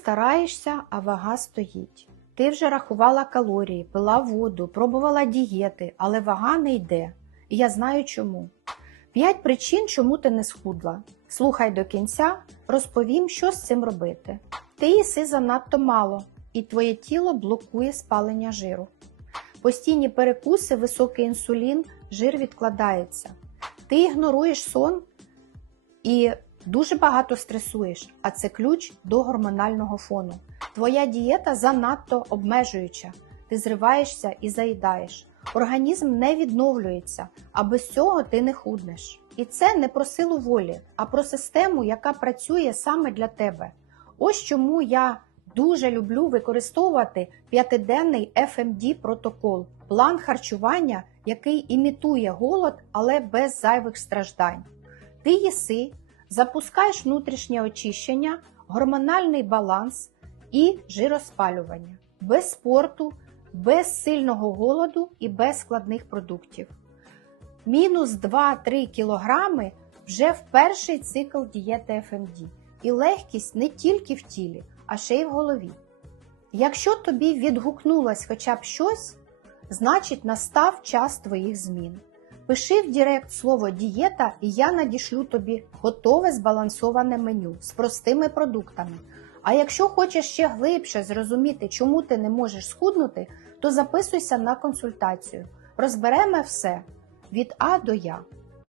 Стараєшся, а вага стоїть. Ти вже рахувала калорії, пила воду, пробувала дієти, але вага не йде. І я знаю чому. П'ять причин, чому ти не схудла. Слухай до кінця, розповім, що з цим робити. Ти їси занадто мало, і твоє тіло блокує спалення жиру. Постійні перекуси, високий інсулін, жир відкладається. Ти ігноруєш сон і дуже багато стресуєш, а це ключ до гормонального фону. Твоя дієта занадто обмежуюча. Ти зриваєшся і заїдаєш. Організм не відновлюється, а без цього ти не худнеш. І це не про силу волі, а про систему, яка працює саме для тебе. Ось чому я дуже люблю використовувати п'ятиденний FMD протокол, план харчування, який імітує голод, але без зайвих страждань. Ти їси, запускаєш внутрішнє очищення, гормональний баланс і жироспалювання без спорту, без сильного голоду і без складних продуктів. Мінус 2-3 кілограми вже в перший цикл дієти FMD. І легкість не тільки в тілі, а ще й в голові. Якщо тобі відгукнулось хоча б щось, значить настав час твоїх змін. Пиши в Директ слово дієта, і я надішлю тобі готове збалансоване меню з простими продуктами. А якщо хочеш ще глибше зрозуміти, чому ти не можеш схуднути, то записуйся на консультацію. Розберемо все від А до Я.